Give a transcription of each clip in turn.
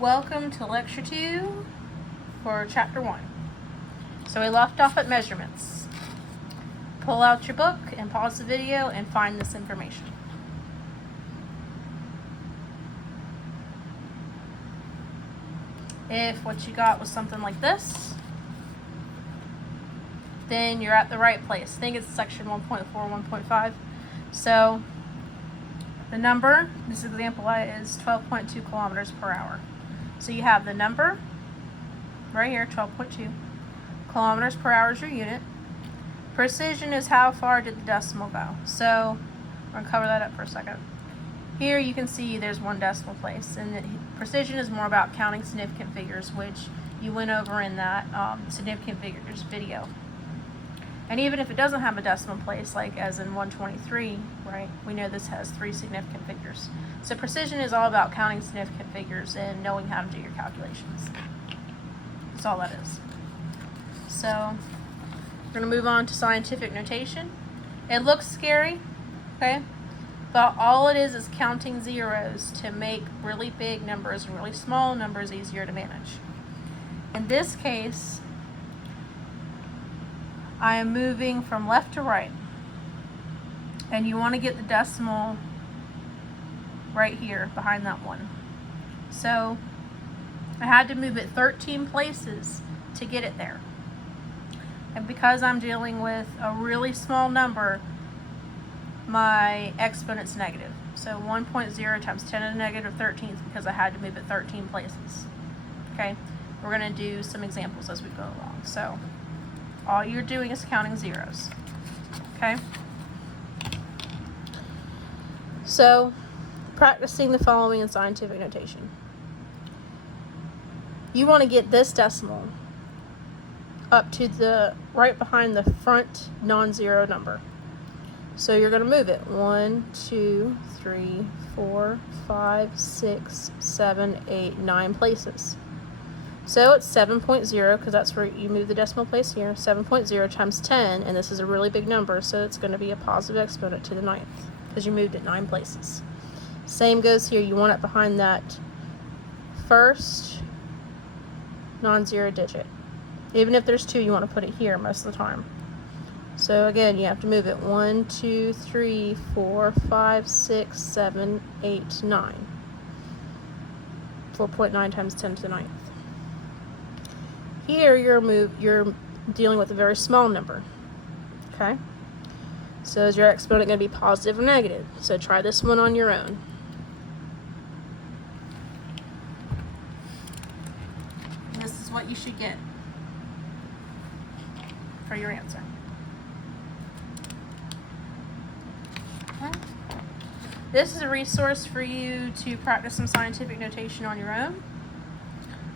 Welcome to Lecture 2 for Chapter 1. So we left off at measurements. Pull out your book and pause the video and find this information. If what you got was something like this, then you're at the right place. I think it's section 1.4, 1.5. So the number, this example is 12.2 kilometers per hour. So you have the number right here, 12.2. Kilometers per hour is your unit. Precision is how far did the decimal go. So we're going to cover that up for a second. Here you can see there's one decimal place, and precision is more about counting significant figures, which you went over in that significant figures video. And even if it doesn't have a decimal place, like as in 123, right, we know this has 3 significant figures. So precision is all about counting significant figures and knowing how to do your calculations. That's all that is. So we're going to move on to scientific notation. It looks scary, okay, but all it is counting zeros to make really big numbers and really small numbers easier to manage. In this case, I am moving from left to right, and you want to get the decimal right here behind that one. So I had to move it 13 places to get it there. And because I'm dealing with a really small number, my exponent's negative. So 1.0 times 10 to the negative 13th, because I had to move it 13 places. Okay, we're going to do some examples as we go along. So all you're doing is counting zeros. Okay? So, practicing the following in scientific notation. You want to get this decimal up to the right behind the front non-zero number. So you're going to move it 1, 2, 3, 4, 5, 6, 7, 8, 9 places. So it's 7.0, because that's where you move the decimal place here. 7.0 times 10, and this is a really big number, so it's going to be a positive exponent to the 9th, because you moved it 9 places. Same goes here. You want it behind that first non-zero digit. Even if there's 2, you want to put it here most of the time. So again, you have to move it 1, 2, 3, 4, 5, 6, 7, 8, 9. 4.9 times 10 to the 9th. Here you're dealing with a very small number. Okay? So is your exponent going to be positive or negative? So try this one on your own. This is what you should get for your answer. Okay. This is a resource for you to practice some scientific notation on your own.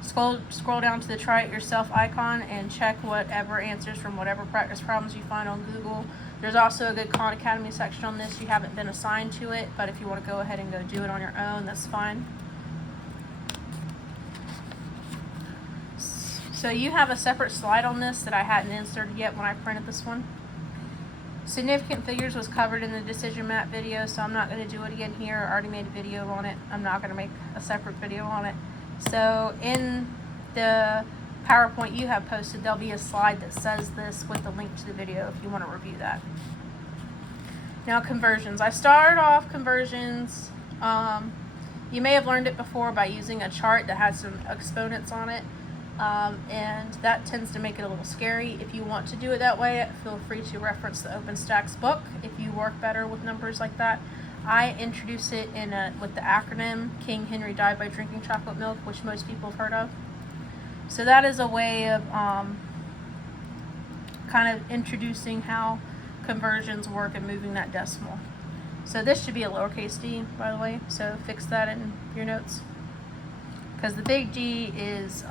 Scroll down to the try it yourself icon and check whatever answers from whatever practice problems you find on Google. There's also a good Khan Academy section on this. You haven't been assigned to it, but if you want to go ahead and go do it on your own, that's fine. So you have a separate slide on this that I hadn't inserted yet when I printed this one. Significant figures was covered in the decision map video, so I'm not going to do it again here. I already made a video on it. I'm not going to make a separate video on it. So in the PowerPoint you have posted, there'll be a slide that says this with the link to the video if you want to review that. Now conversions. I started off conversions. You may have learned it before by using a chart that has some exponents on it. And that tends to make it a little scary. If you want to do it that way, feel free to reference the Stax book if you work better with numbers like that. I introduce it with the acronym King Henry died by drinking chocolate milk, which most people have heard of. So that is a way of kind of introducing how conversions work and moving that decimal. So this should be a lowercase d, by the way, so fix that in your notes. Because the big D is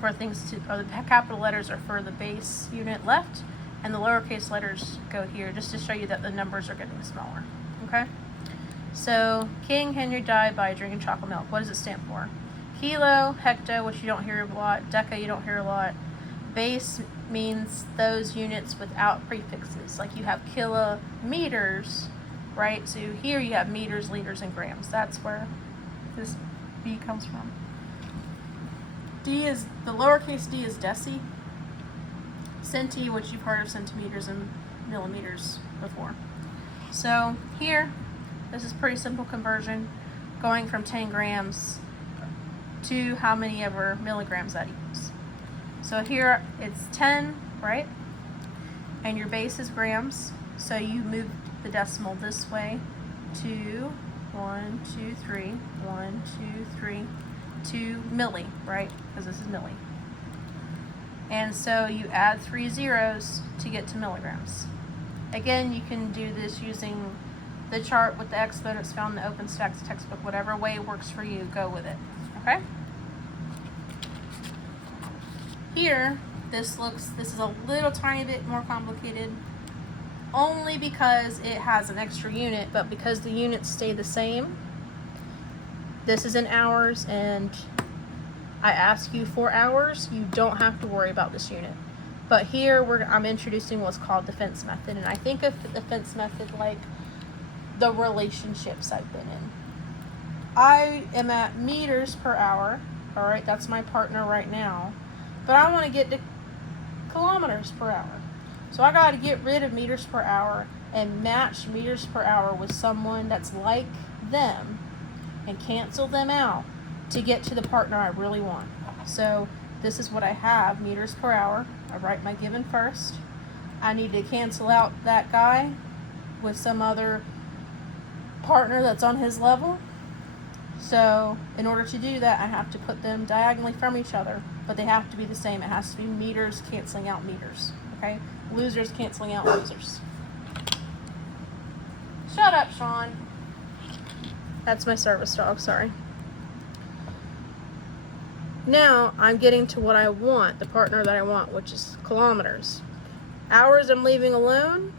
for things to, or the capital letters are for the base unit left, and the lowercase letters go here just to show you that the numbers are getting smaller. Okay? So, King Henry died by drinking chocolate milk. What does it stand for? Kilo, hecto, which you don't hear a lot, deca, you don't hear a lot. Base means those units without prefixes. Like you have kilometers, right? So here you have meters, liters, and grams. That's where this B comes from. D is, the lowercase d is deci. Centi, which you've heard of centimeters and millimeters before. So here, this is pretty simple conversion, going from 10 grams to how many ever milligrams that equals. So here it's 10, right? And your base is grams, so you move the decimal this way to 1, 2, 3, 1, 2, 3, to milli, right? Because this is milli. And so you add 3 zeros to get to milligrams. Again, you can do this using the chart with the exponents found in the open Stax textbook. Whatever way works for you, go with it. Okay? Here, this is a little tiny bit more complicated, only because it has an extra unit, but because the units stay the same. This is in hours, and I ask you for hours, you don't have to worry about this unit. But here I'm introducing what's called the fence method, and I think of the fence method like the relationships I've been in. I am at meters per hour, all right, that's my partner right now, but I want to get to kilometers per hour. So I got to get rid of meters per hour and match meters per hour with someone that's like them and cancel them out to get to the partner I really want. So this is what I have, meters per hour. I write my given first. I need to cancel out that guy with some other partner that's on his level. So in order to do that, I have to put them diagonally from each other, but they have to be the same. It has to be meters canceling out meters, okay? Losers canceling out losers. Shut up, Sean. That's my service dog, sorry. Now I'm getting to what I want, the partner that I want, which is kilometers. Hours I'm leaving alone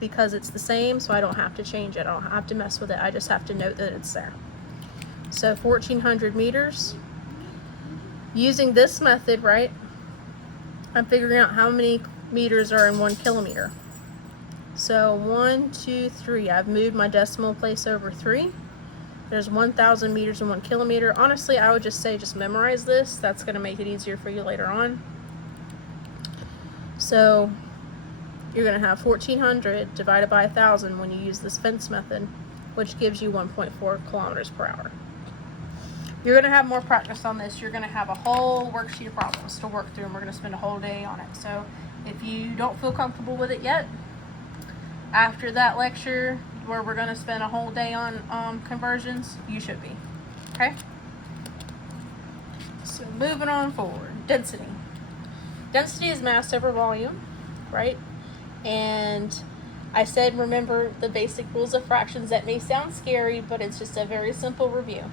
because it's the same, so I don't have to change it. I don't have to mess with it. I just have to note that it's there. So 1,400 meters. Using this method, right, I'm figuring out how many meters are in 1 kilometer. So 1, 2, 3. I've moved my decimal place over 3. There's 1,000 meters in 1 kilometer. Honestly, I would just say just memorize this. That's going to make it easier for you later on. So you're going to have 1,400 divided by 1,000 when you use this fence method, which gives you 1.4 kilometers per hour. You're going to have more practice on this. You're going to have a whole worksheet of problems to work through, and we're going to spend a whole day on it. So if you don't feel comfortable with it yet, after that lecture where we're going to spend a whole day on conversions, you should be. Okay? So moving on forward. Density. Density is mass over volume, right? And I said remember the basic rules of fractions. That may sound scary, but it's just a very simple review,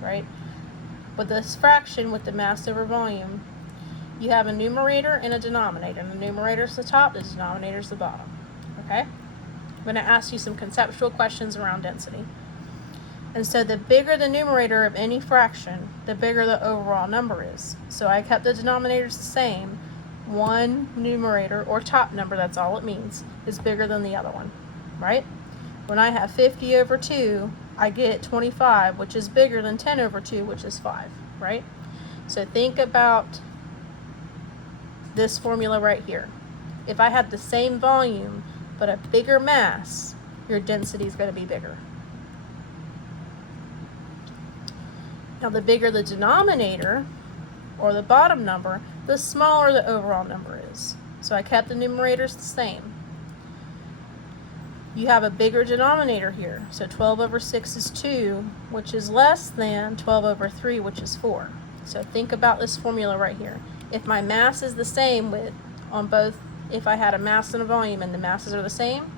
right? With this fraction with the mass over volume, you have a numerator and a denominator. The numerator is the top, the denominator is the bottom. Okay? I'm going to ask you some conceptual questions around density. And so the bigger the numerator of any fraction, the bigger the overall number is. So I kept the denominators the same. One numerator, or top number, that's all it means, is bigger than the other one, right? When I have 50 over 2, I get 25, which is bigger than 10 over 2, which is 5, right? So think about this formula right here. If I had the same volume, but a bigger mass, your density is going to be bigger. Now, the bigger the denominator, or the bottom number, the smaller the overall number is. So I kept the numerators the same. You have a bigger denominator here. So 12 over 6 is 2, which is less than 12 over 3, which is 4. So think about this formula right here. If my mass is the same on both, if I had a mass and a volume and the masses are the same,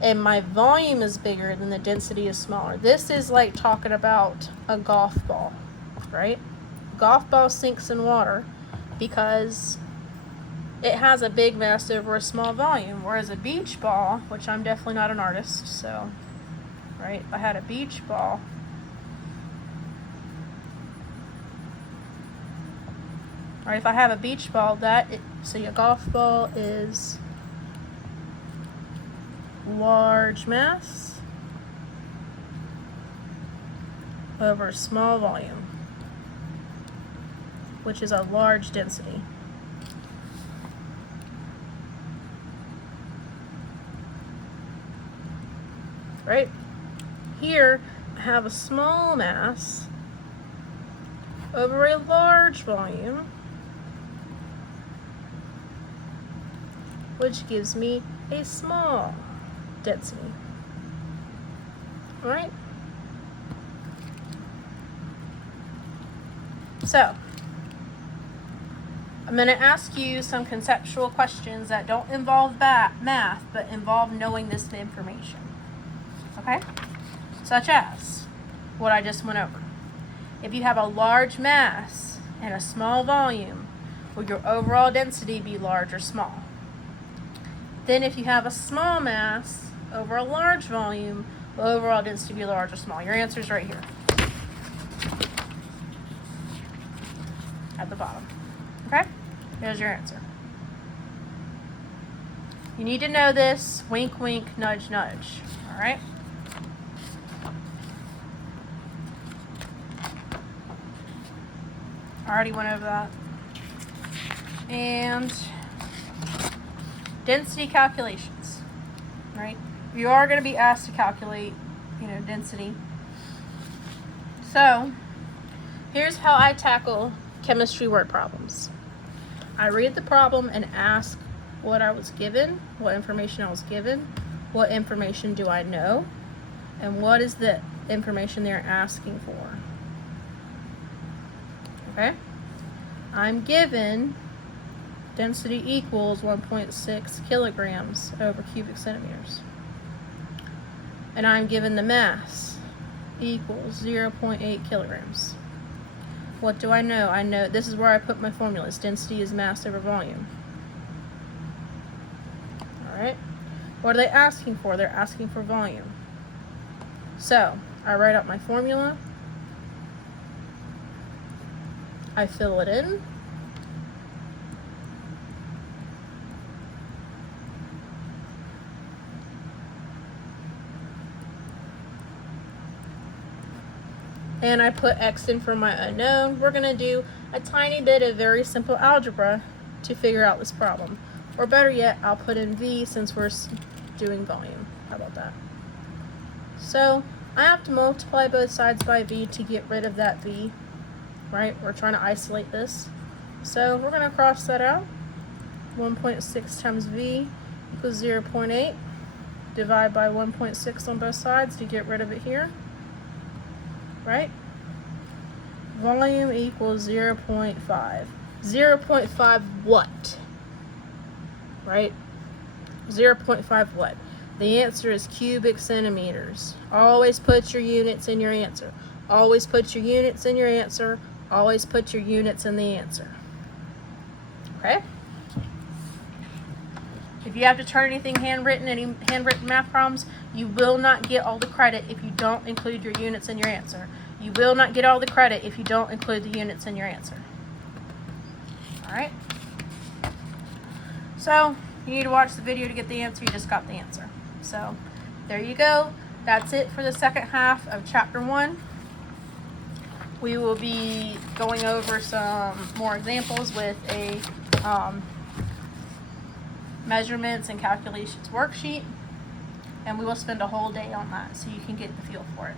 and my volume is bigger, then the density is smaller. This is like talking about a golf ball, right? Golf ball sinks in water because it has a big mass over a small volume, whereas a beach ball, which I'm definitely not an artist, so, right, if I had a beach ball, or if I have a beach ball, so your golf ball is large mass, over small volume, which is a large density. Right? Here, I have a small mass over a large volume, which gives me a small density. All right? So, I'm going to ask you some conceptual questions that don't involve math, but involve knowing this information. Okay? Such as what I just went over. If you have a large mass and a small volume, will your overall density be large or small? Then if you have a small mass over a large volume, will overall density be large or small? Your answer is right here at the bottom. Okay? Here's your answer. You need to know this. Wink, wink, nudge, nudge. All right? I already went over that. And density calculations, right? You are going to be asked to calculate, density. So, here's how I tackle chemistry word problems. I read the problem and ask what I was given, what information I was given, what information do I know, and what is the information they're asking for. Okay? I'm given density equals 1.6 kilograms over cubic centimeters. And I'm given the mass equals 0.8 kilograms. What do I know? I know this is where I put my formulas. Density is mass over volume. Alright? What are they asking for? They're asking for volume. So, I write out my formula. I fill it in. And I put X in for my unknown. We're going to do a tiny bit of very simple algebra to figure out this problem. Or better yet, I'll put in V since we're doing volume. How about that? So I have to multiply both sides by V to get rid of that V. Right? We're trying to isolate this. So we're going to cross that out. 1.6 times V equals 0.8. Divide by 1.6 on both sides to get rid of it here. Right? Volume equals 0.5. 0.5 what? Right? 0.5 what? The answer is cubic centimeters. Always put your units in your answer. Always put your units in your answer. Always put your units in the answer. Okay? If you have to turn anything handwritten, any handwritten math problems, you will not get all the credit if you don't include your units in your answer. You will not get all the credit if you don't include the units in your answer. Alright? So, you need to watch the video to get the answer. You just got the answer. So, there you go. That's it for the second half of Chapter 1. We will be going over some more examples with a measurements and calculations worksheet, and we will spend a whole day on that so you can get the feel for it.